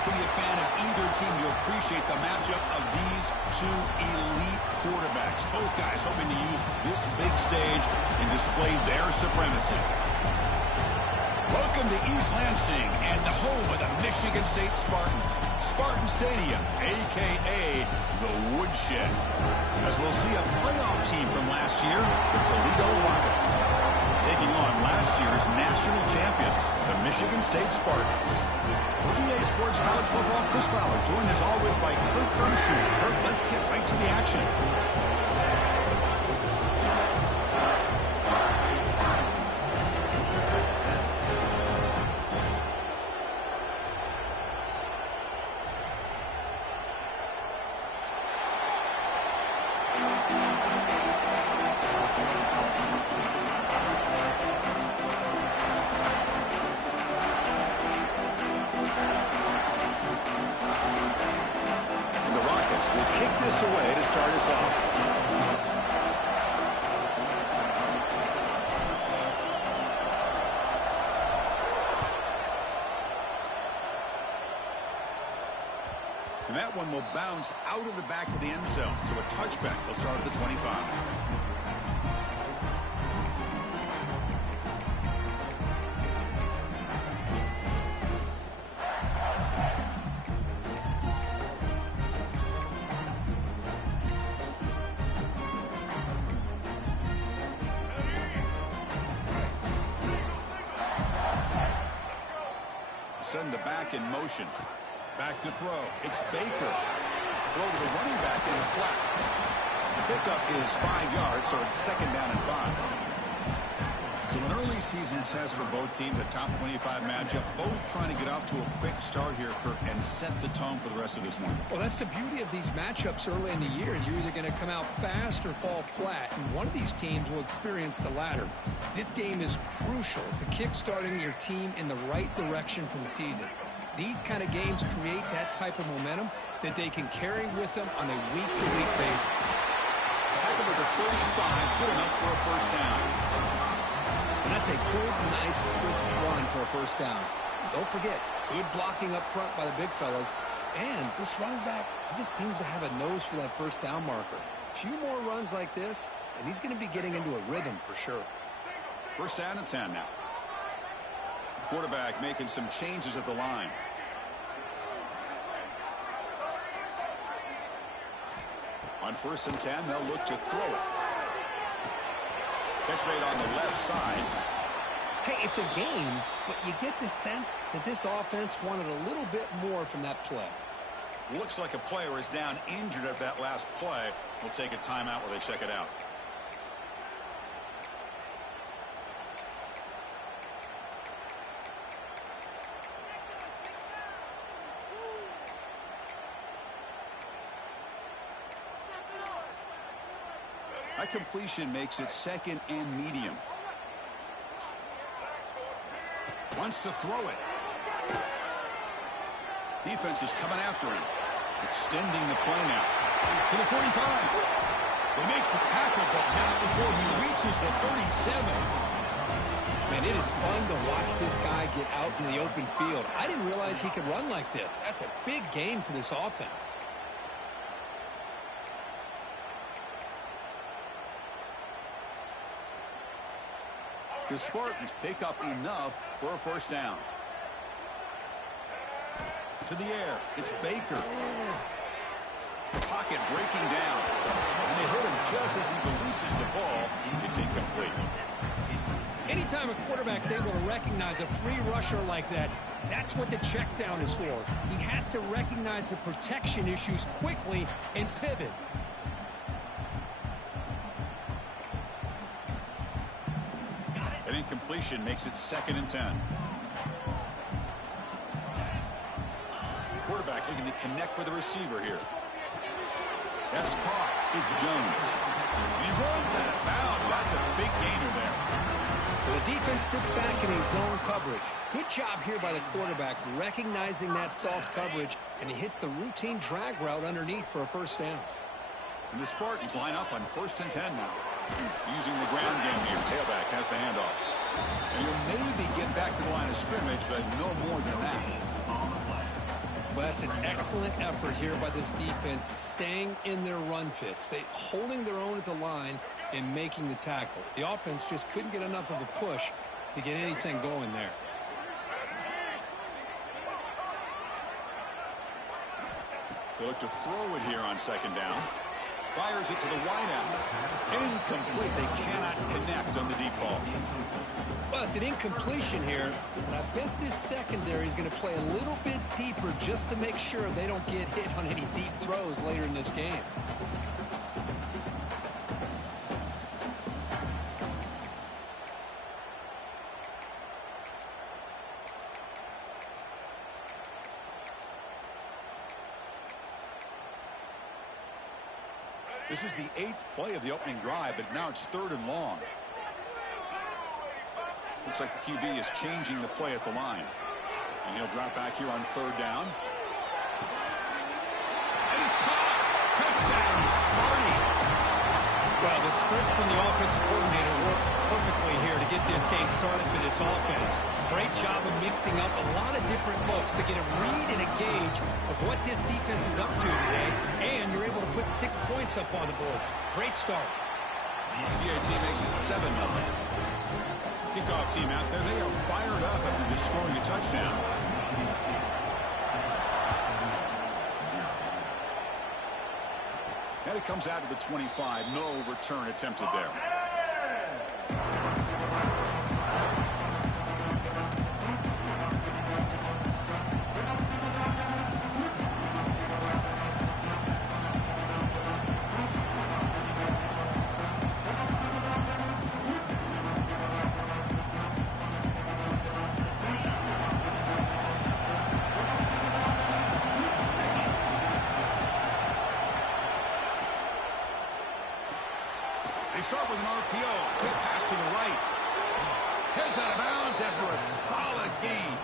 have to be a fan of either team to appreciate the matchup of these two elite quarterbacks. Both guys hoping to use this big stage and display their supremacy. Welcome to East Lansing and the home of the Michigan State Spartans. Spartan Stadium, a.k.a. the Woodshed. As we'll see a playoff team from last year, the Toledo Rockets, taking on last year's national champions, the Michigan State Spartans. For EA Sports College Football, Chris Fowler, joined as always by Kirk Hermschuh. Kirk, let's get right to the action. Will kick this away to start us off. And that one will bounce out of the back of the end zone. So a touchback will start at the 25. Send the back in motion. Back to throw. It's Baker. Throw to the running back in the flat. The pickup is 5 yards, so it's 2nd down and 5. So an early season test for both teams, a top 25 matchup. Both trying to get off to a quick start here, Kirk, and set the tone for the rest of this one. Well, that's the beauty of these matchups early in the year. You're either going to come out fast or fall flat, and one of these teams will experience the latter. This game is crucial to kick-starting your team in the right direction for the season. These kind of games create that type of momentum that they can carry with them on a week-to-week basis. Tackle to the 35, good enough for a first down. And that's a good, nice, crisp run for a first down. Don't forget, good blocking up front by the big fellas. And this running back, he just seems to have a nose for that first down marker. A few more runs like this, and he's going to be getting into a rhythm for sure. First down and 10 now. Quarterback making some changes at the line. On 1st and 10, they'll look to throw it. Catch made on the left side. Hey, it's a game, but you get the sense that this offense wanted a little bit more from that play. Looks like a player is down injured at that last play. We'll take a timeout while they check it out. That completion makes it 2nd and medium. Wants to throw it. Defense is coming after him. Extending the play now. To the 45. They make the tackle, but not before he reaches the 37. Man, it is fun to watch this guy get out in the open field. I didn't realize he could run like this. That's a big game for this offense. The Spartans pick up enough for a first down. To the air, it's Baker. Pocket breaking down. And they hit him just as he releases the ball. It's incomplete. Anytime a quarterback's able to recognize a free rusher like that, that's what the check down is for. He has to recognize the protection issues quickly and pivot. An incompletion makes it 2nd and 10. Quarterback looking to connect with the receiver here. That's caught. It's Jones. And he runs out of bounds. That's a big gainer there. The defense sits back in a zone coverage. Good job here by the quarterback recognizing that soft coverage, and he hits the routine drag route underneath for a first down. And the Spartans line up on 1st and 10 now. Using the ground game here. Tailback has the handoff. And you'll maybe get back to the line of scrimmage, but no more than that. Well, that's an excellent effort here by this defense, staying in their run fits. They holding their own at the line and making the tackle. The offense just couldn't get enough of a push to get anything going there. They look to throw it here on second down. Fires it to the wideout. Incomplete. They cannot connect on the deep ball. Well, it's an incompletion here, but I bet this secondary is going to play a little bit deeper just to make sure they don't get hit on any deep throws later in this game. This is the 8th play of the opening drive, but now it's 3rd and long. Looks like the QB is changing the play at the line. And he'll drop back here on 3rd down. And it's caught! Touchdown, Sparty! Well, the script from the offensive coordinator works perfectly here to get this game started for this offense. Great job of mixing up a lot of different looks to get a read and a gauge of what this defense is up to today, and you're able to put 6 points up on the board. Great start. The PAT makes it 7-0. Kickoff team out there, they are fired up after just scoring a touchdown. And it comes out to the 25. No return attempted there. They start with an RPO. Quick pass to the right. Heads out of bounds after a solid gain.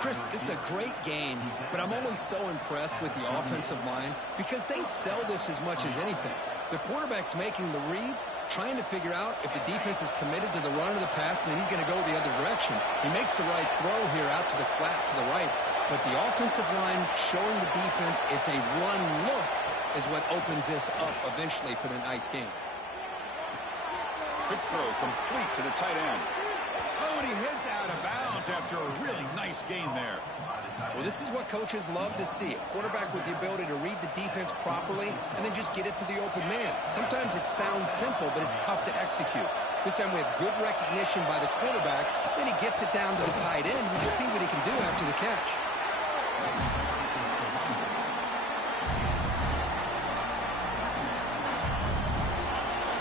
Chris, this is a great game, but I'm always so impressed with the offensive line because they sell this as much as anything. The quarterback's making the read, trying to figure out if the defense is committed to the run or the pass, and then he's going to go the other direction. He makes the right throw here out to the flat to the right, but the offensive line showing the defense it's a run look is what opens this up eventually for the nice game. Quick throw complete to the tight end. Oh, and he heads out of bounds after a really nice gain there. Well, this is what coaches love to see. A quarterback with the ability to read the defense properly and then just get it to the open man. Sometimes it sounds simple, but it's tough to execute. This time we have good recognition by the quarterback. Then he gets it down to the tight end. You can see what he can do after the catch.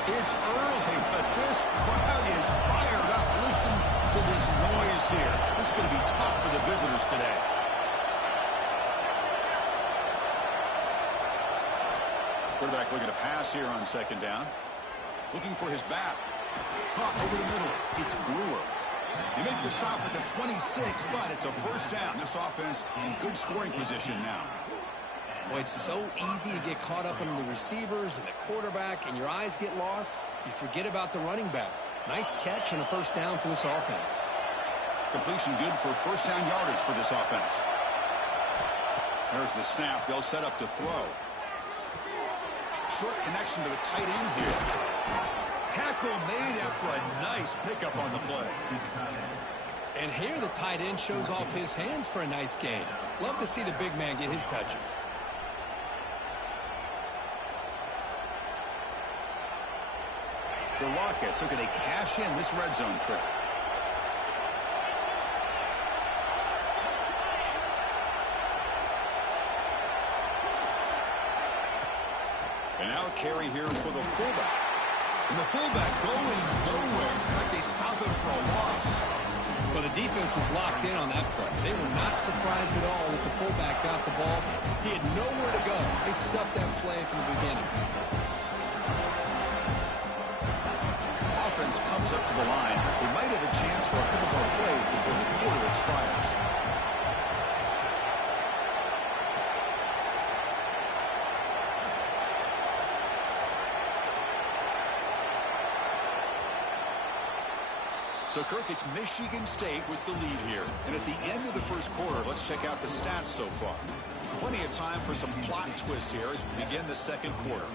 It's early, but this crowd is fired up. Listen to this noise here. This is going to be tough for the visitors today. Quarterback looking to pass here on second down. Looking for his back. Caught over the middle. It's Brewer. They make the stop at the 26, but it's a first down. This offense in good scoring position now. Well, it's so easy to get caught up in the receivers and the quarterback, and your eyes get lost. You forget about the running back. Nice catch and a first down for this offense. Completion good for first down yardage for this offense. There's the snap. They'll set up to throw. Short connection to the tight end here. Tackle made after a nice pickup on the play. And here the tight end shows off his hands for a nice gain. Love to see the big man get his touches. The Rockets are going to cash in this red zone trip. And now a carry here for the fullback. And the fullback going nowhere. Like they stopped him for a loss. Well, the defense was locked in on that play. They were not surprised at all that the fullback got the ball. He had nowhere to go. They stuffed that play from the beginning. Offense comes up to the line. They might have a chance for a couple more plays before the quarter expires. So, Kirk, it's Michigan State with the lead here. And at the end of the first quarter, let's check out the stats so far. Plenty of time for some plot twists here as we begin the second quarter.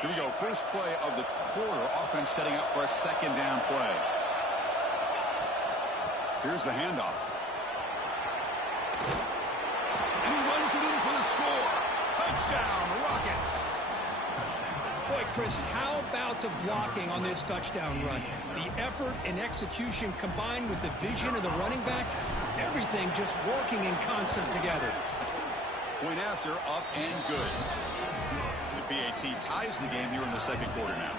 Here we go. First play of the quarter. Offense setting up for a second down play. Here's the handoff. And he runs it in for the score. Touchdown, Rockets. Boy, Chris, how about the blocking on this touchdown run? The effort and execution combined with the vision of the running back, everything just working in concert together. Point after, up and good. The PAT ties the game here in the second quarter now.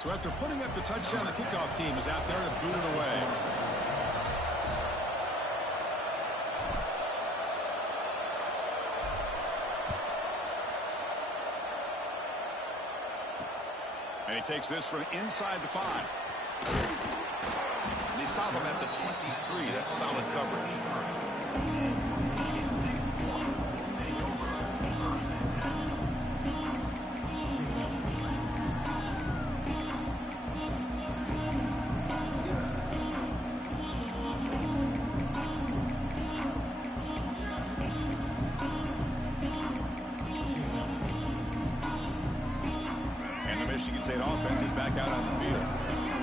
So after putting up the touchdown, the kickoff team is out there to boot it away. And he takes this from inside the 5. And they stop him at the 23. That's solid coverage. Michigan State offense is back out on the field.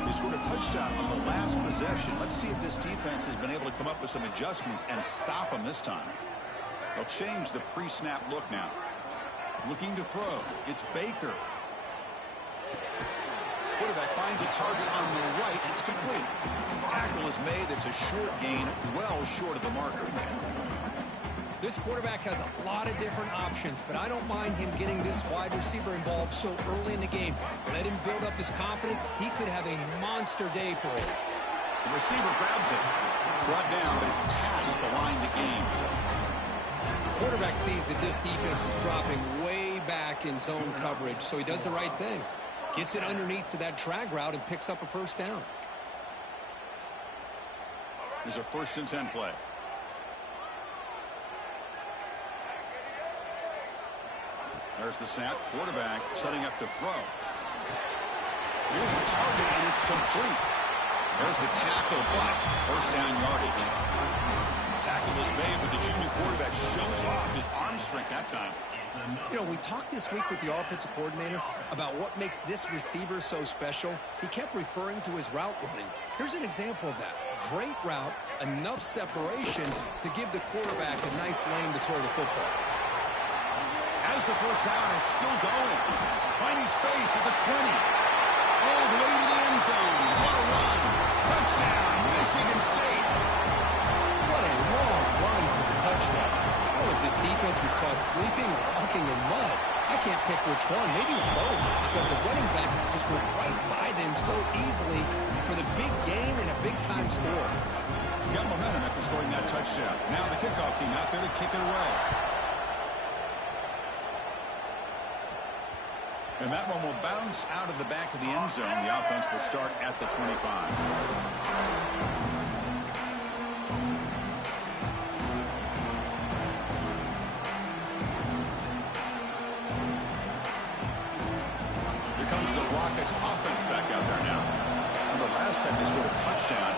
They scored a touchdown on the last possession. Let's see if this defense has been able to come up with some adjustments and stop them this time. They'll change the pre-snap look now. Looking to throw. It's Baker. Quarterback finds a target on the right. It's complete. Tackle is made. It's a short gain, well short of the marker. This quarterback has a lot of different options, but I don't mind him getting this wide receiver involved so early in the game. Let him build up his confidence. He could have a monster day for it. The receiver grabs it. Brought down, but it's past the line to gain. The quarterback sees that this defense is dropping way back in zone coverage, so he does the right thing. Gets it underneath to that drag route and picks up a first down. Here's a 1st and 10 play. There's the snap. Quarterback setting up to throw. Here's the target, and it's complete. There's the tackle, but first down yardage. Tackle is made, but the junior quarterback shows off his arm strength that time. You know, we talked this week with the offensive coordinator about what makes this receiver so special. He kept referring to his route running. Here's an example of that. Great route, enough separation to give the quarterback a nice lane to throw the football. As the first down is still going. Finding space at the 20. All the way to the end zone. What a run. Touchdown, Michigan State. What a long run for the touchdown. I don't know if this defense was caught sleeping or walking in mud. I can't pick which one. Maybe it's both, because the running back just went right by them so easily for the big game and a big-time score. Got momentum after scoring that touchdown. Now the kickoff team out there to kick it away. And that one will bounce out of the back of the end zone. The offense will start at the 25. Here comes the Rockets offense back out there now. Remember last time they scored a touchdown.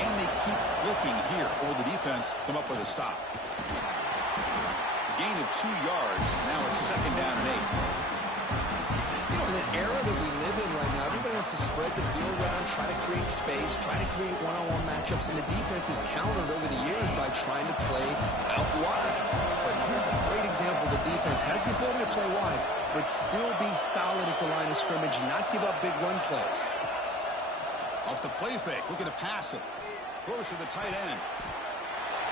Can they keep clicking here, or will the defense come up with a stop? A gain of 2 yards. Now it's second down and 8. In an era that we live in right now, everybody wants to spread the field around, try to create space, try to create one-on-one matchups, and the defense is countered over the years by trying to play out wide. But here's a great example. The defense has the ability to play wide, but still be solid at the line of scrimmage, not give up big run plays. Off the play fake, looking to pass it. Throws to the tight end.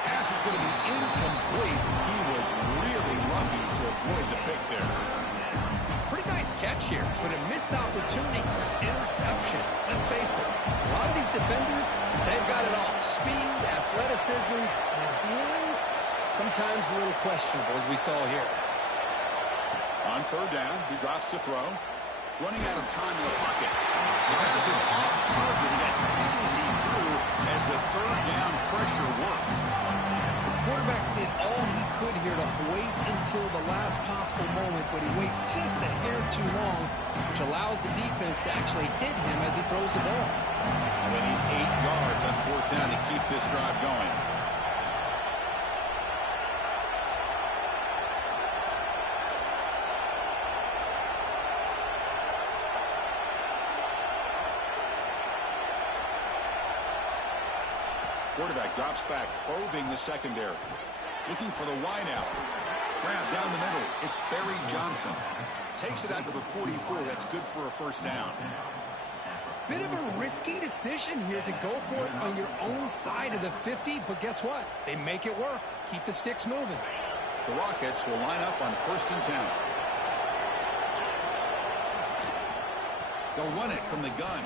Pass is going to be incomplete. He was really lucky to avoid the pick there. Pretty nice catch here, but a missed opportunity for an interception. Let's face it, a lot of these defenders, they've got it all. Speed, athleticism, and hands, sometimes a little questionable, as we saw here. On third down, he drops to throw. Running out of time in the pocket. The pass is off target, yet needles he through as the third down pressure works. The quarterback did all he could here to wait until the last possible moment, but he waits just a hair too long, which allows the defense to actually hit him as he throws the ball. They need 8 yards on fourth down to keep this drive going. Quarterback drops back, probing the secondary. Looking for the wideout. Grab down the middle. It's Barry Johnson. Takes it out to the 44. That's good for a first down. Bit of a risky decision here to go for it on your own side of the 50, but guess what? They make it work. Keep the sticks moving. The Rockets will line up on 1st and 10. They'll run it from the gun.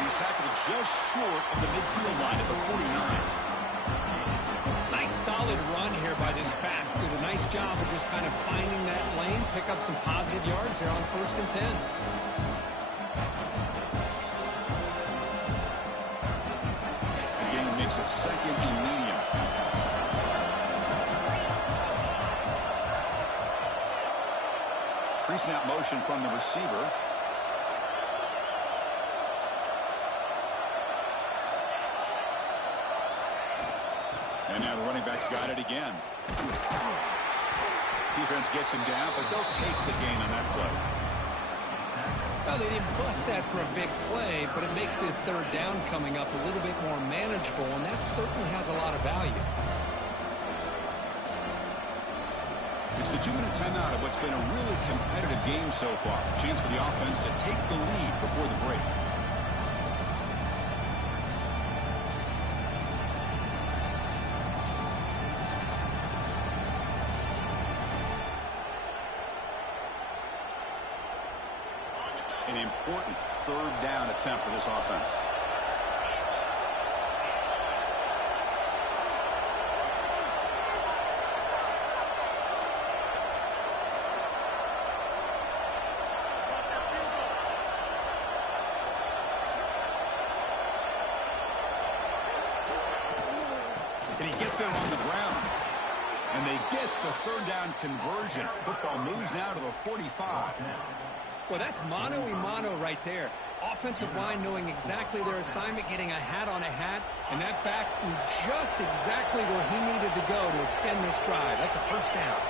He's tackled just short of the midfield line at the 49. Nice solid run here by this back. Did a nice job of just kind of finding that lane, pick up some positive yards here on 1st and 10. The game makes it 2nd and medium. Pre-snap motion from the receiver. And now the running back's got it again. Defense gets him down, but they'll take the gain on that play. Well, they didn't bust that for a big play, but it makes this third down coming up a little bit more manageable, and that certainly has a lot of value. It's the 2-minute timeout of what's been a really competitive game so far. Chance for the offense to take the lead before the break. An important third down attempt for this offense. Can he get there on the ground? And they get the third down conversion. Football moves now to the 45. Well, that's mano-a-mano right there. Offensive line knowing exactly their assignment, getting a hat on a hat, and that back threw just exactly where he needed to go to extend this drive. That's a first down.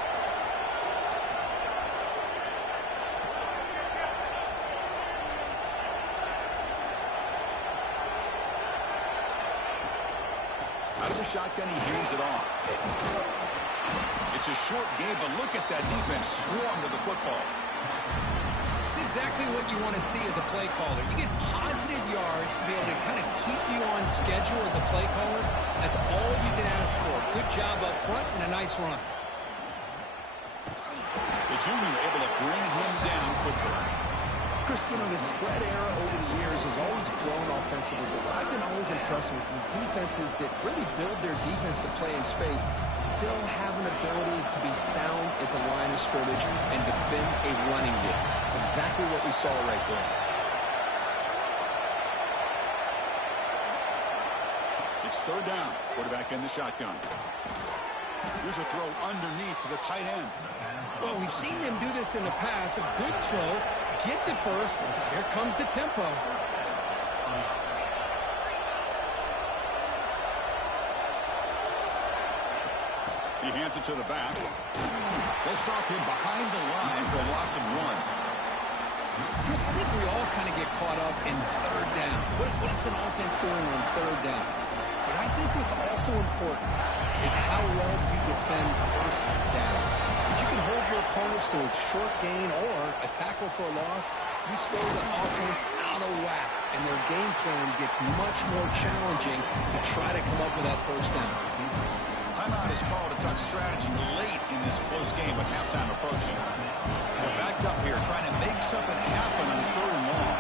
Out of the shotgun, he hands it off. It's a short game, but look at that defense swarm to the football. It's exactly what you want to see as a play caller. You get positive yards to be able to kind of keep you on schedule as a play caller. That's all you can ask for. Good job up front and a nice run. The junior able to bring him down quickly. Chris, you know, the spread era over the years has always grown offensively, but what I've been always impressed with defenses that really build their defense to play in space still have an ability to be sound at the line of scrimmage and defend a running game. It's exactly what we saw right there. It's third down. Quarterback in the shotgun. Here's a throw underneath to the tight end. Well, we've seen them do this in the past. A good throw, get to first, and here comes the tempo. He hands it to the back. They'll stop him behind the line for a loss of 1. Chris, I think we all kind of get caught up in third down. What's an offense doing on third down? But I think what's also important is how well you defend first down. If you can hold your opponents to a short gain or a tackle for a loss, you throw the offense out of whack, and their game plan gets much more challenging to try to come up with that first down. Timeout is called to touch strategy late in this close game with halftime approaching. They're backed up here trying to make something happen on 3rd and long.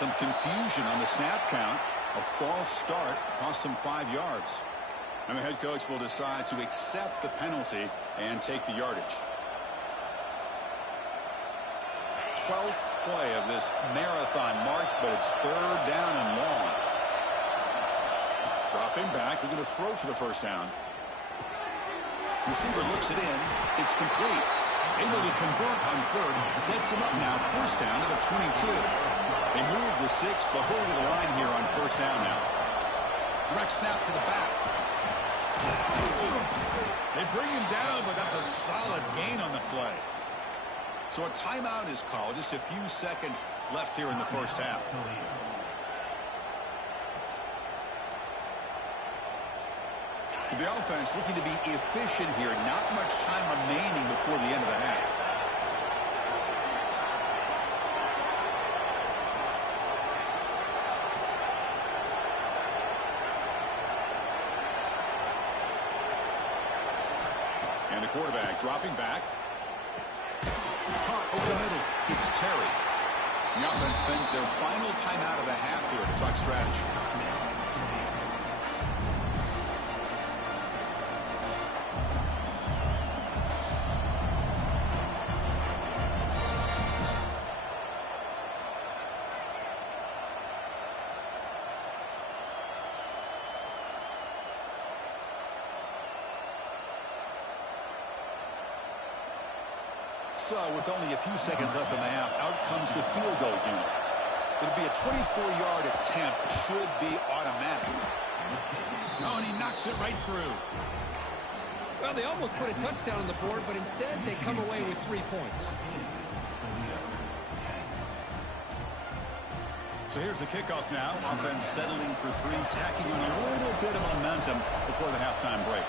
Some confusion on the snap count. A false start cost them 5 yards. And the head coach will decide to accept the penalty and take the yardage. 12th play of this marathon march, but it's 3rd down and long. Dropping back, they're going to throw for the first down. Receiver looks it in. It's complete. Able to convert on 3rd. Sets him up now. First down to the 22. They move the 6, but hurry to the line here on first down now. Direct snap to the back. They bring him down, but that's a solid gain on the play. So a timeout is called. Just a few seconds left here in the first half. So the offense looking to be efficient here. Not much time remaining before the end of the half. And the quarterback dropping back. Caught over the middle. It's Terry. The offense spends their final timeout of the half here to talk strategy. So, with only a few seconds left in the half, out comes the field goal unit. It'll be a 24-yard attempt. Should be automatic. Oh, and he knocks it right through. Well, they almost put a touchdown on the board, but instead they come away with 3 points. So here's the kickoff now. Offense settling for 3, tacking on a little bit of momentum before the halftime break.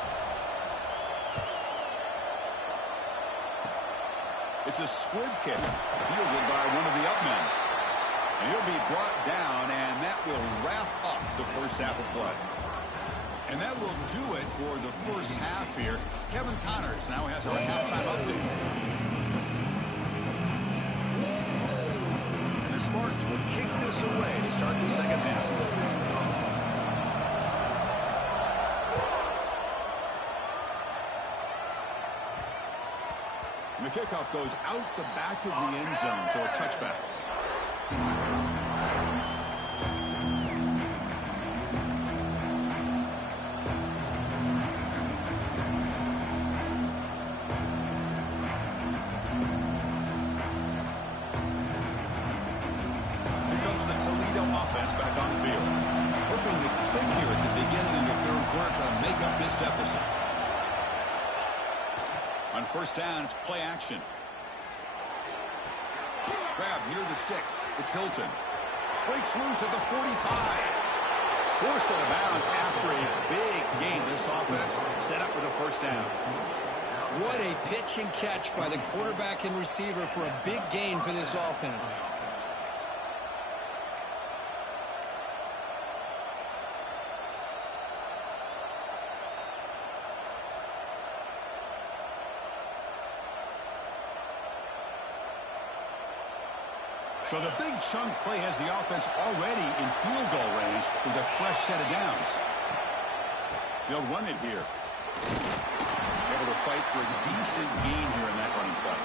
It's a squib kick, fielded by one of the up men. And he'll be brought down, and that will wrap up the first half of play. And that will do it for the first half here. Kevin Connors now has our halftime update. And the Spartans will kick this away to start the second half. And the kickoff goes out the back of the end zone, so a touchback. Here comes the Toledo offense back on the field. Hoping to click here at the beginning of the 3rd quarter, trying to make up this deficit. On first down, it's play action. Grab near the sticks. It's Hilton. Breaks loose at the 45. Forced out of bounds after a big gain. This offense set up with a first down. What a pitch and catch by the quarterback and receiver for a big gain for this offense. So the big chunk play has the offense already in field goal range with a fresh set of downs. They'll run it here. Able to fight for a decent gain here in that running play.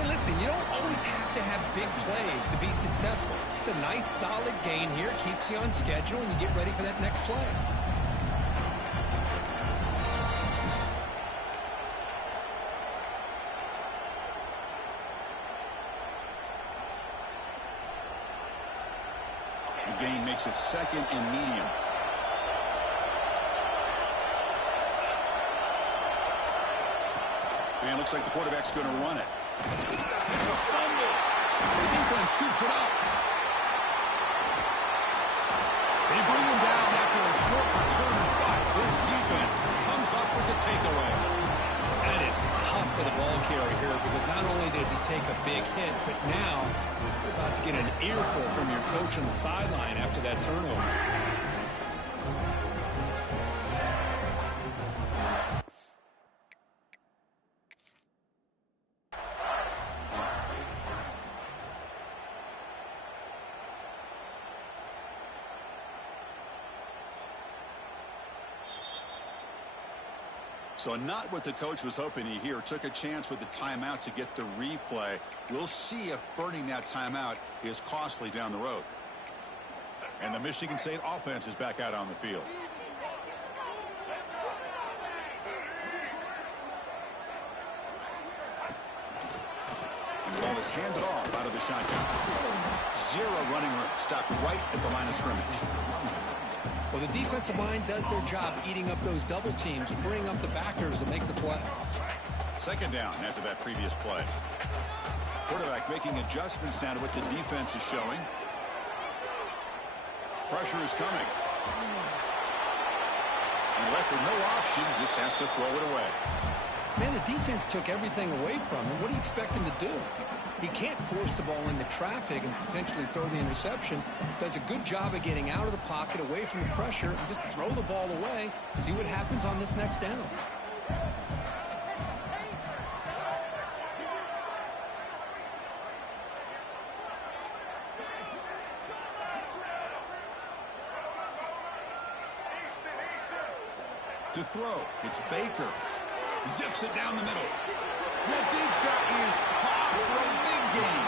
Hey, listen, you don't always have to have big plays to be successful. It's a nice, solid gain here. Keeps you on schedule, and you get ready for that next play. The gain makes it 2nd and medium. And looks like the quarterback's going to run it. It's a fumble. The defense scoops it up. They bring him down after a short return, but this defense comes up with the takeaway. That is tough for the ball carrier here because not only does he take a big hit, but now you're about to get an earful from your coach on the sideline after that turnover. So not what the coach was hoping to hear. Took a chance with the timeout to get the replay. We'll see if burning that timeout is costly down the road. And the Michigan State offense is back out on the field. And the ball is handed off out of the shotgun. Zero running room. Stopped right at the line of scrimmage. Well, the defensive line does their job eating up those double teams, freeing up the backers to make the play. Second down after that previous play. Quarterback making adjustments down to what the defense is showing. Pressure is coming. And left with no option, just has to throw it away. Man, the defense took everything away from him. What do you expect him to do? He can't force the ball into traffic and potentially throw the interception. Does a good job of getting out of the pocket, away from the pressure, and just throw the ball away. See what happens on this next down. To throw, it's Baker. Zips it down the middle. That deep shot is caught for a big gain.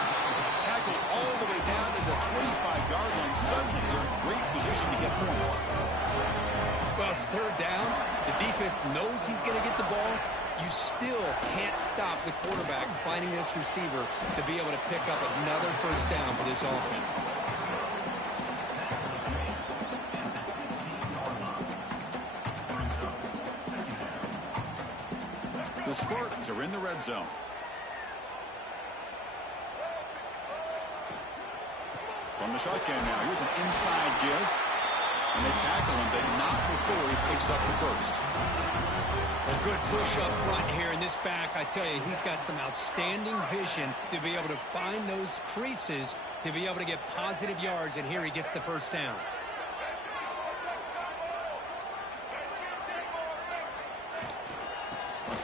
Tackled all the way down to the 25-yard line. Suddenly, they're in great position to get points. Well, it's third down. The defense knows he's going to get the ball. You still can't stop the quarterback finding this receiver to be able to pick up another first down for this offense. The Spartans are in the red zone. From the shotgun now, here's an inside give. And they tackle him, but not before he picks up the first. A good push up front here in this back. I tell you, he's got some outstanding vision to be able to find those creases, to be able to get positive yards, and here he gets the first down.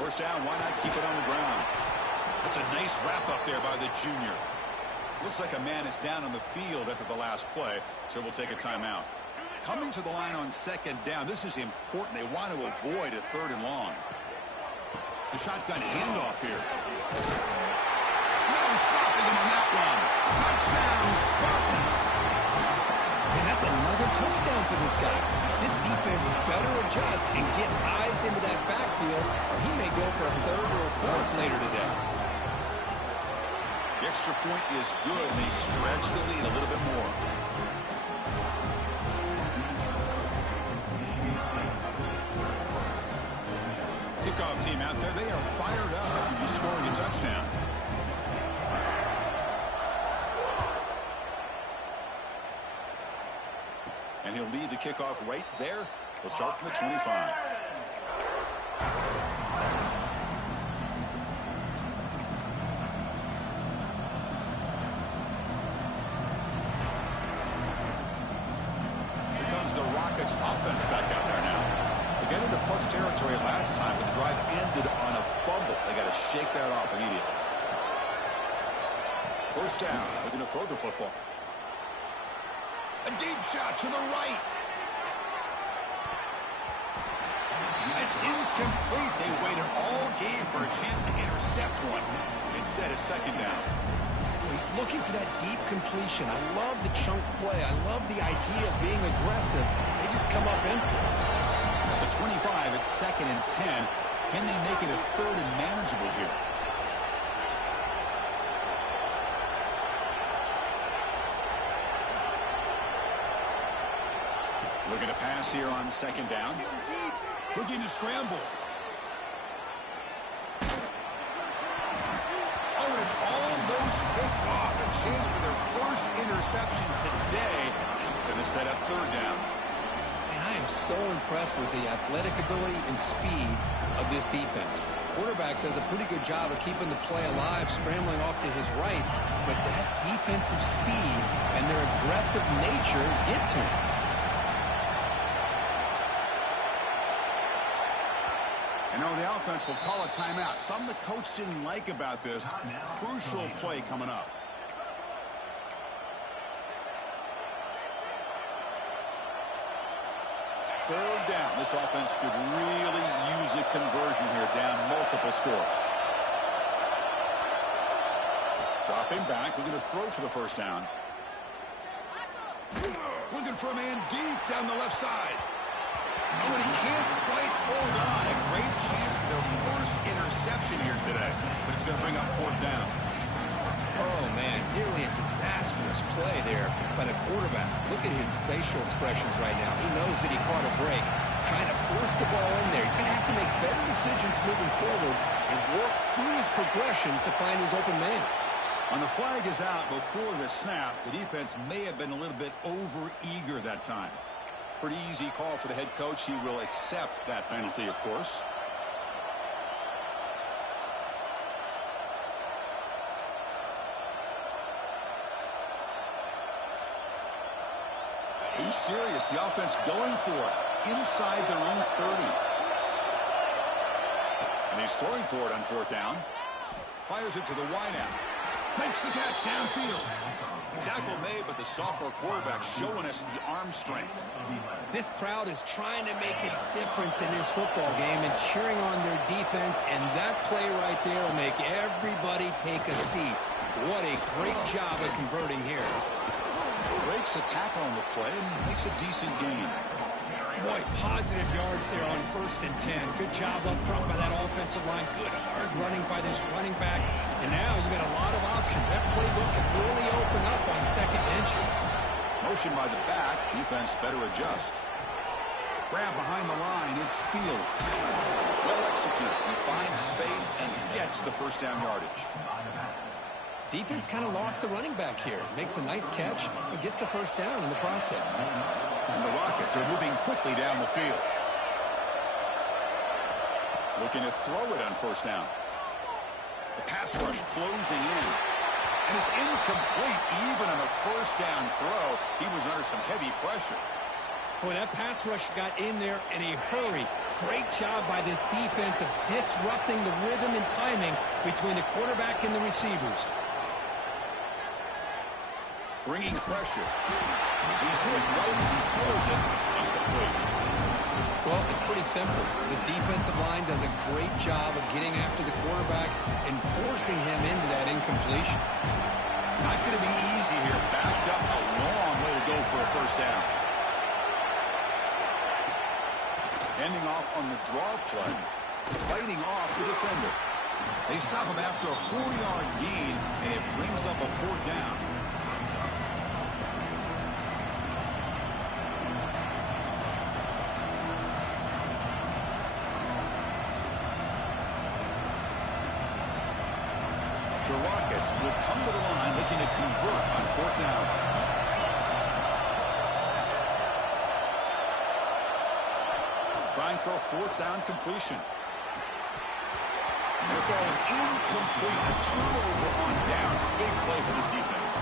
First down, why not keep it on the ground? It's a nice wrap up there by the junior. Looks like a man is down on the field after the last play, so we'll take a timeout. Coming to the line on second down, this is important. They want to avoid a third and long. The shotgun handoff here. No stopping them on that one. Touchdown, Spartans. And that's another touchdown for this guy. This defense better adjust and get eyes into that backfield, or he may go for a third or a fourth later today. The extra point is good, and they stretch the lead a little bit more. Kickoff team out there, they are fired up after just scoring a touchdown. And he'll lead the kickoff right there. He'll start from the 25. Here comes the Rockets offense back out there now. They got into plus territory last time, but the drive ended on a fumble. They got to shake that off immediately. First down, looking to throw the football. A deep shot to the right. It's incomplete. They waited all game for a chance to intercept one. Instead, it's second down. He's looking for that deep completion. I love the chunk play. I love the idea of being aggressive. They just come up empty. The 25 at second and 10. Can they make it a third and manageable here? Looking to pass here on second down. Looking to scramble. Offense picked off. A chance for their first interception today. Going to set up third down. And I am so impressed with the athletic ability and speed of this defense. Quarterback does a pretty good job of keeping the play alive, scrambling off to his right, but that defensive speed and their aggressive nature get to him. You know, the offense will call a timeout. Something the coach didn't like about this. Crucial play coming up. Third down. This offense could really use a conversion here, down multiple scores. Dropping back, looking to throw for the first down. Looking for a man deep down the left side. Oh, and he can't quite hold on. A great chance for their first interception here today, but it's going to bring up fourth down. Oh, man, nearly a disastrous play there by the quarterback. Look at his facial expressions right now. He knows that he caught a break, trying to force the ball in there. He's going to have to make better decisions moving forward and work through his progressions to find his open man. On the flag is out before the snap. The defense may have been a little bit over-eager that time. Pretty easy call for the head coach. He will accept that penalty, of course. He's serious. The offense going for it inside their own 30. And he's throwing for it on fourth down. Fires it to the wideout. Makes the catch downfield. Tackle made, but the sophomore quarterback showing us the arm strength. This crowd is trying to make a difference in this football game and cheering on their defense, and that play right there will make everybody take a seat. What a great job of converting here. Breaks a tackle on the play and makes a decent gain. Boy, positive yards there on 1st and 10. Good job up front by that offensive line. Good hard running by this running back. And now you got a lot of options. That playbook can really open up on second inches. Motion by the back. Defense better adjust. Grab behind the line. It's Fields. Well executed. He finds space and gets the first down yardage. Defense kind of lost the running back here. Makes a nice catch, but gets the first down in the process. And the Rockets are moving quickly down the field. Looking to throw it on first down. The pass rush closing in. And it's incomplete even on the first down throw. He was under some heavy pressure. Boy, that pass rush got in there in a hurry. Great job by this defense of disrupting the rhythm and timing between the quarterback and the receivers. Bringing pressure. He's hit right as he throws it. Incomplete. Well, it's pretty simple. The defensive line does a great job of getting after the quarterback and forcing him into that incompletion. Not going to be easy here. Backed up a long way to go for a first down. Ending off on the draw play. Fighting off the defender. They stop him after a 4-yard gain, and it brings up a fourth down. The Rockets will come to the line looking to convert on fourth down. Trying for a fourth down completion. And the ball is incomplete. A turnover on downs. Big play for this defense.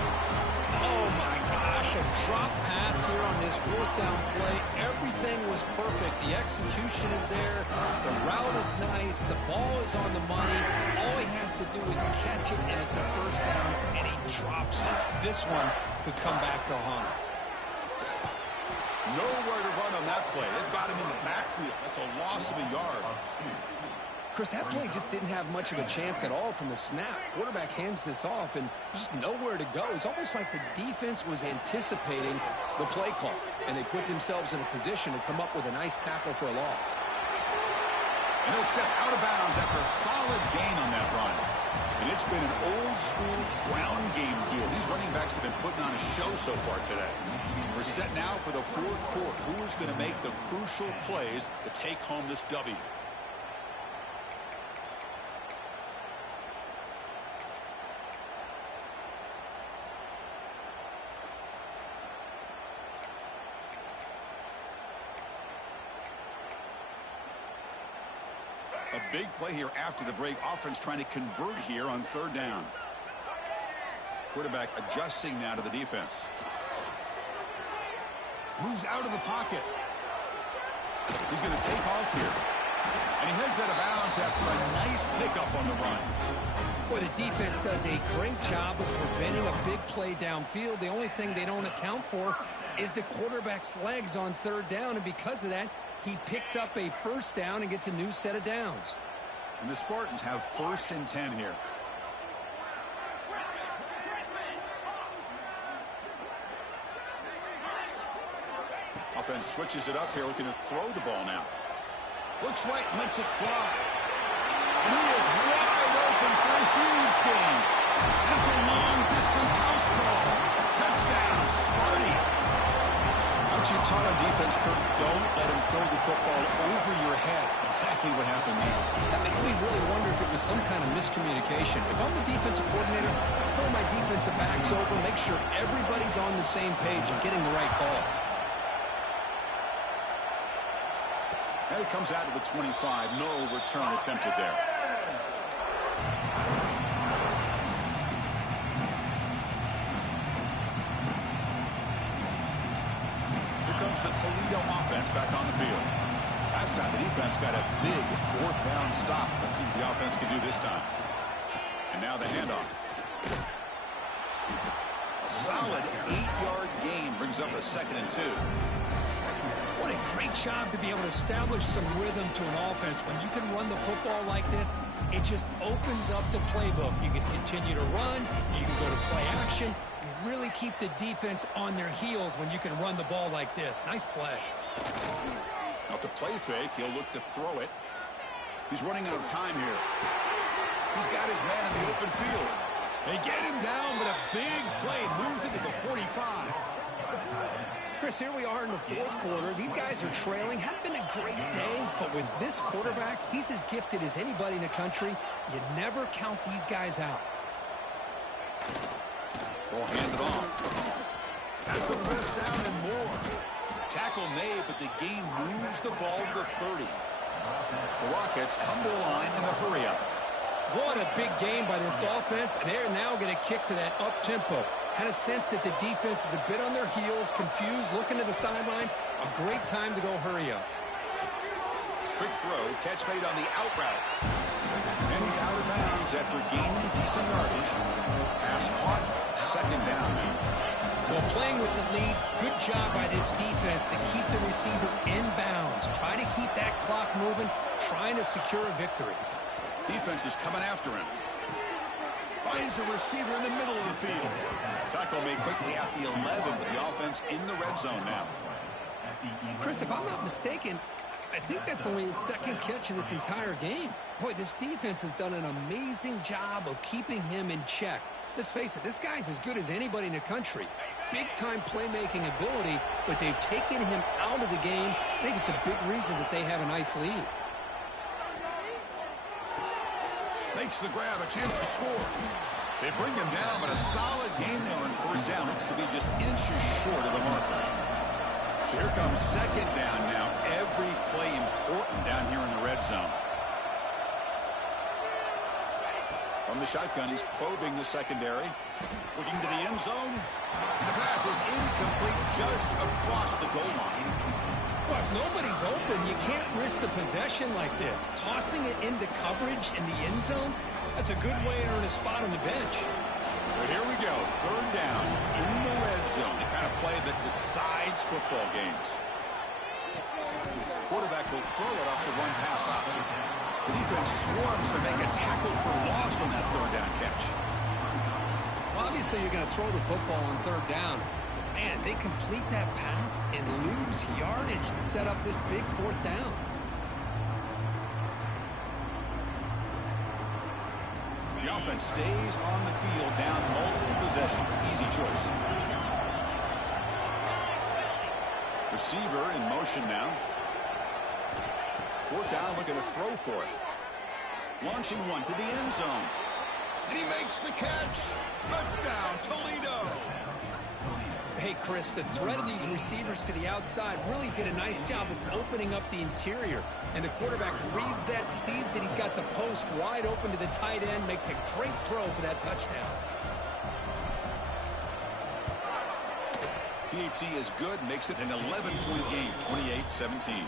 Oh, my gosh. A drop pass here on this fourth down play. Everything was perfect. The execution is there. The route is nice. The ball is on the money. All he has to do is catch it, and it's a first down, and he drops it. This one could come back to haunt him. Nowhere to run on that play. They've got him in the backfield. That's a loss of a yard. Chris, that play just didn't have much of a chance at all from the snap. Quarterback hands this off, and just nowhere to go. It's almost like the defense was anticipating the play call, and they put themselves in a position to come up with a nice tackle for a loss. And he'll step out of bounds after a solid gain on that run. And it's been an old-school ground game deal. These running backs have been putting on a show so far today. We're set now for the fourth quarter. Who is going to make the crucial plays to take home this W? A big play here after the break. Offense trying to convert here on third down. Quarterback adjusting now to the defense. Moves out of the pocket. He's going to take off here. And he heads out of bounds after a nice pickup on the run. Boy, the defense does a great job of preventing a big play downfield. The only thing they don't account for is the quarterback's legs on third down. And because of that, he picks up a first down and gets a new set of downs. And the Spartans have 1st and 10 here. Offense switches it up here, looking to throw the ball now. Looks right, lets it fly. And he is wide open for a huge gain. And it's a long-distance house call. Touchdown, Sparty. Aren't you taught on defense, Kirk? Don't let him throw the football over your head. Exactly what happened there. That makes me really wonder if it was some kind of miscommunication. If I'm the defensive coordinator, I pull my defensive backs over, make sure everybody's on the same page and getting the right call. And it comes out of the 25. No return attempted there. Here comes the Toledo offense back on the field. Last time the defense got a big 4th down stop. Let's see what the offense can do this time. And now the handoff. A solid 8-yard gain brings up a 2nd and 2. What a great job to be able to establish some rhythm to an offense. When you can run the football like this, it just opens up the playbook. You can continue to run. You can go to play action. You really keep the defense on their heels when you can run the ball like this. Nice play. Off the play fake, he'll look to throw it. He's running out of time here. He's got his man in the open field. They get him down, but a big play moves into the 45. Chris, here we are in the 4th quarter. These guys are trailing. Hadn't been a great day, but with this quarterback, he's as gifted as anybody in the country. You never count these guys out. Ball handed off. That's the first down and more. Tackle made, but the gain moves the ball to the 30. The Rockets come to the line in a hurry-up. What a big game by this offense, and they're now going to kick to that up-tempo. Kind of sense that the defense is a bit on their heels, confused, looking to the sidelines. A great time to go hurry up. Quick throw, catch made on the out route. And he's out of bounds after gaining decent yardage. Pass caught, 2nd down now. Well, playing with the lead, good job by this defense to keep the receiver in bounds. Try to keep that clock moving, trying to secure a victory. Defense is coming after him. Finds a receiver in the middle of the field. Tackle made quickly at the 11, but the offense in the red zone now. Chris, if I'm not mistaken, I think that's only his 2nd catch of this entire game. Boy, this defense has done an amazing job of keeping him in check. Let's face it, this guy's as good as anybody in the country. Big-time playmaking ability, but they've taken him out of the game. I think it's a big reason that they have a nice lead. Makes the grab, a chance to score. They bring him down, but a solid gain there on 1st down. Looks to be just inches short of the marker. So here comes 2nd down now. Every play important down here in the red zone. From the shotgun, he's probing the secondary. Looking to the end zone. The pass is incomplete just across the goal line. Well, if nobody's open, you can't risk the possession like this. Tossing it into coverage in the end zone, that's a good way to earn a spot on the bench. So here we go, 3rd down in the red zone. The kind of play that decides football games. Quarterback will throw it off the run-pass option. The defense swarms to make a tackle for loss on that 3rd down catch. Well, obviously, you're going to throw the football on 3rd down. Man, they complete that pass and lose yardage to set up this big 4th down. The offense stays on the field down multiple possessions. Easy choice. Receiver in motion now. 4th down, looking to throw for it. Launching one to the end zone. And he makes the catch. Touchdown, Toledo. Hey, Chris, the threat of these receivers to the outside really did a nice job of opening up the interior. And the quarterback reads that, sees that he's got the post wide open to the tight end, makes a great throw for that touchdown. PAT is good, makes it an 11-point game, 28-17.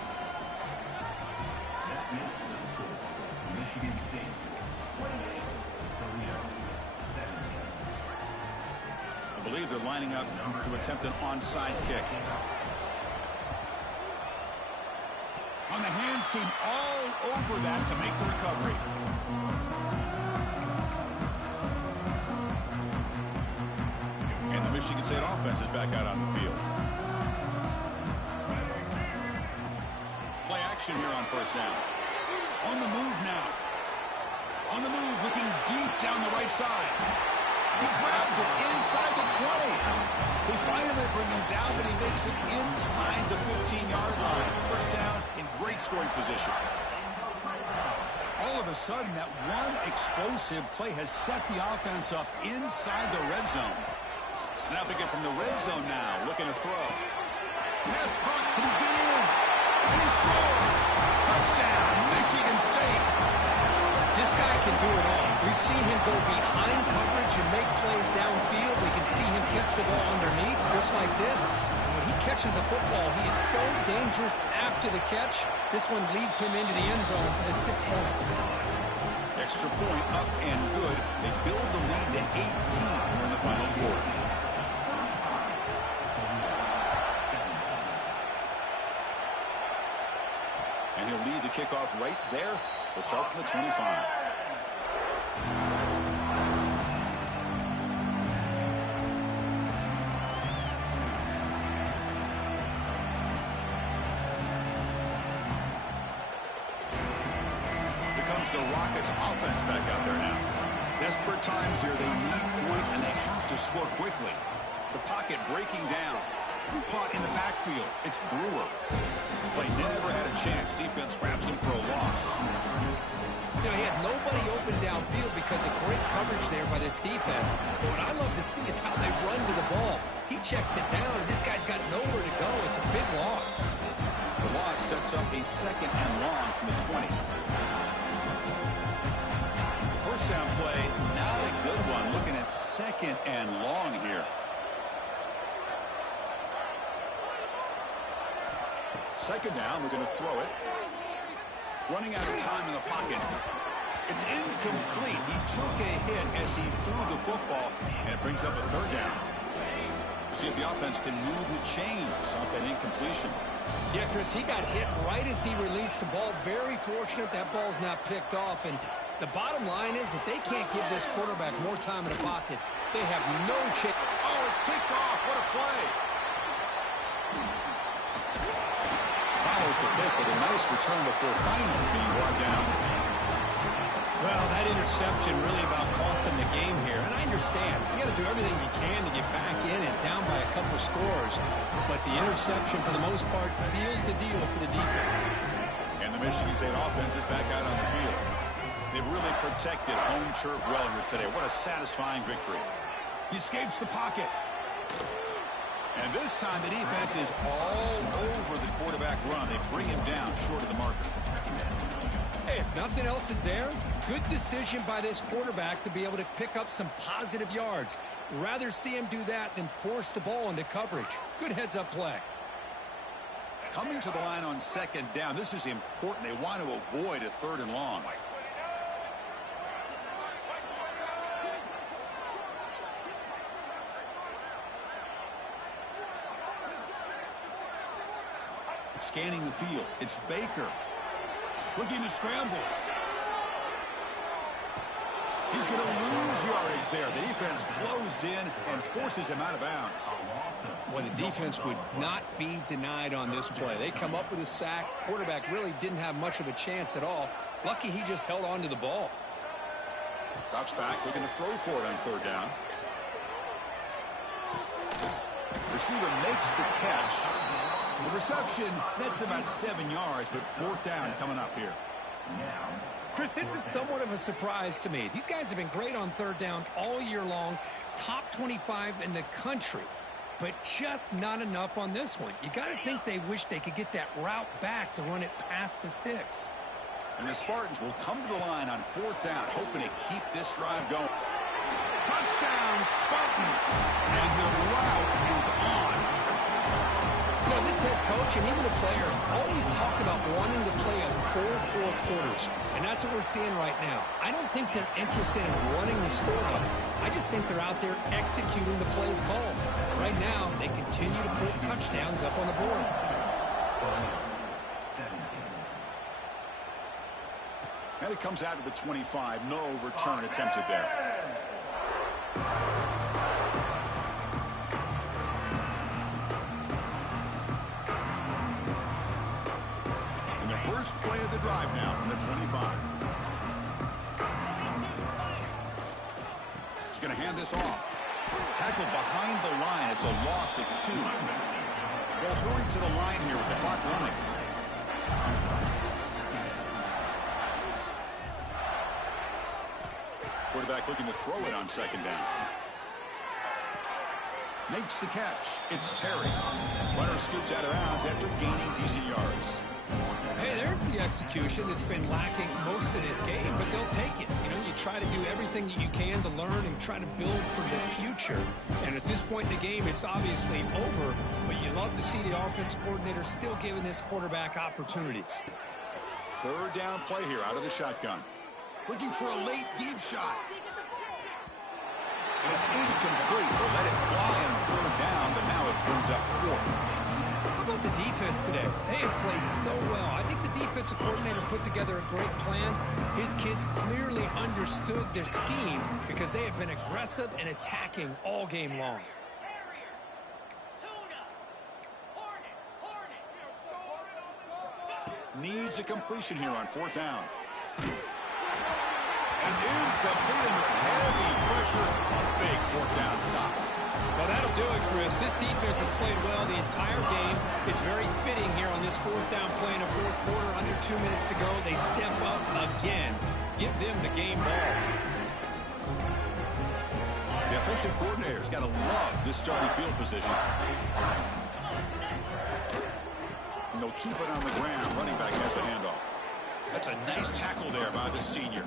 I believe they're lining up to attempt an onside kick. On the hands team all over that to make the recovery. And the Michigan State offense is back out on the field. Play action here on first down. On the move now. On the move, looking deep down the right side. He grabs it inside the 20. They finally bring him down, but he makes it inside the 15-yard line. First down in great scoring position. All of a sudden, that one explosive play has set the offense up inside the red zone. Snapping it from the red zone now, looking to throw. Pass caught, can he get in? And he scores! Touchdown, Michigan State! This guy can do it all. We've seen him go behind coverage and make plays downfield. We can see him catch the ball underneath, just like this. And when he catches a football, he is so dangerous after the catch. This one leads him into the end zone for the 6 points. Extra point up and good. They build the lead to 18 here in the final quarter. And he'll lead the kickoff right there. We'll start from the 25. Here comes the Rockets offense back out there now. Desperate times here. They need points, and they have to score quickly. The pocket breaking down. Caught in the backfield. It's Brewer. Play never had a chance. Defense grabs him for a loss. You know, he had nobody open downfield because of great coverage there by this defense. But what I love to see is how they run to the ball. He checks it down, and this guy's got nowhere to go. It's a big loss. The loss sets up a second and long from the 20. First down play, not a good one. Looking at second and long here. Second down, we're going to throw it. Running out of time in the pocket. It's incomplete. He took a hit as he threw the football, and it brings up a third down. See if the offense can move the chains off that incompletion. Yeah, Chris, he got hit right as he released the ball. Very fortunate that ball's not picked off. And the bottom line is that they can't give this quarterback more time in the pocket. They have no chance. Oh, it's picked off. What a play. Follows the pick with a nice return before finally being brought down. Well, that interception really about cost him the game here. And I understand. You got to do everything you can to get back in and down by a couple scores. But the interception, for the most part, seals the deal for the defense. And the Michigan State offense is back out on the field. They've really protected home turf well here today. What a satisfying victory. He escapes the pocket. And this time the defense is all over the quarterback run. They bring him down short of the marker. Hey, if nothing else is there, good decision by this quarterback to be able to pick up some positive yards. Rather see him do that than force the ball into coverage. Good heads-up play. Coming to the line on second down, this is important. They want to avoid a third and long. Scanning the field. It's Baker. Looking to scramble. He's going to lose yardage there. The defense closed in and forces him out of bounds. Well, the defense would not be denied on this play. They come up with a sack. Quarterback really didn't have much of a chance at all. Lucky he just held on to the ball. Drops back, looking to throw for it on third down. Receiver makes the catch. The reception, that's about 7 yards, but fourth down coming up here. Chris, this is somewhat of a surprise to me. These guys have been great on third down all year long, top 25 in the country. but just not enough on this one. You got to think they wish they could get that route back to run it past the sticks. And the Spartans will come to the line on 4th down, hoping to keep this drive going. Touchdown, Spartans! And the route is on. You know, this head coach and even the players always talk about wanting to play a full 4 quarters, and that's what we're seeing right now. I don't think they're interested in running the score up. I just think they're out there executing the plays called. Right now, they continue to put touchdowns up on the board. And it comes out to the 25. No return attempted there. And the first play of the drive now from the 25. He's going to hand this off. Tackled behind the line. It's a loss of 2. They'll hurry to the line here with the clock running. Quarterback looking to throw it on 2nd down. Makes the catch. It's Terry. Runner scoots out of bounds after gaining decent yards. Hey, there's the execution that's been lacking most of this game, but they'll take it. You know, you try to do everything that you can to learn and try to build for the future. And at this point in the game, it's obviously over, but you love to see the offense coordinator still giving this quarterback opportunities. 3rd down play here out of the shotgun. Looking for a late deep shot. And it's incomplete. They'll let it fly on 3rd down, but now it brings up 4th. How about the defense today? They have played so well. I think the defensive coordinator put together a great plan. His kids clearly understood their scheme because they have been aggressive and attacking all game long. Needs a completion here on 4th down. It's incomplete under heavy pressure. A big 4th down stop. Well, that'll do it, Chris. This defense has played well the entire game. It's very fitting here on this 4th down play in the 4th quarter. Under 2 minutes to go, they step up again. Give them the game ball. The offensive coordinator's got to love this starting field position. And they'll keep it on the ground. Running back has the handoff. That's a nice tackle there by the senior.